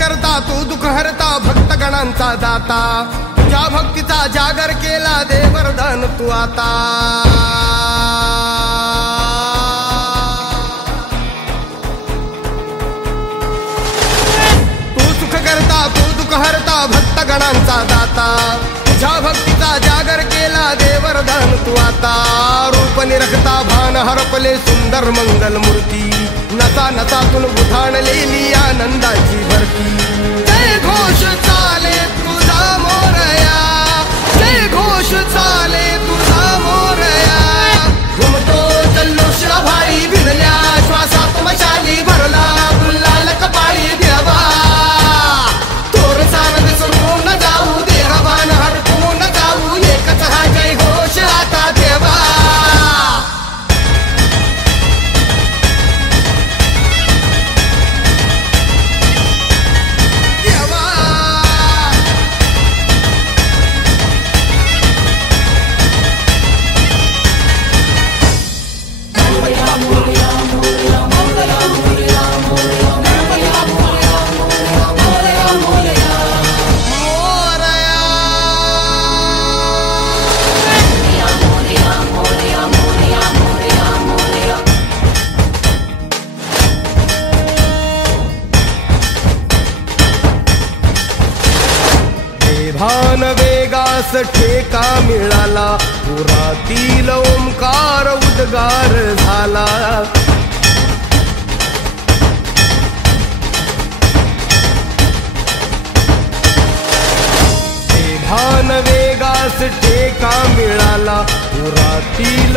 करता तू दुःख हरता भक्तगणांचा दाता तुझ्या भक्तीचा जागर केला दे वरदान तू आता तू सुख करता तू दुःख हरता भक्तगणांचा दाता तुझ्या भक्तीचा जागर केला दे वरदान तू आता रूप निरखता भान हरपले सुंदर मंगल मूर्ती नसा नसातून उधाणलेली आनंदाची भरती जय घोष चाले तुझा मोरया जय घोष चाले तुझा मोरया घुमतो जल्लोष भाई भिनल्या श्वासात मशाली भरला गुल्लाल कपाळी देवा तोर सारंग सोडून जाऊ देहभान हरपून जाऊ एकच हा जय घोष आता देवा भान वेगास ठेका मिळाला पुरातील ओंकार उद्गार झाला भान वेगास ठेका मिळाला पुरातील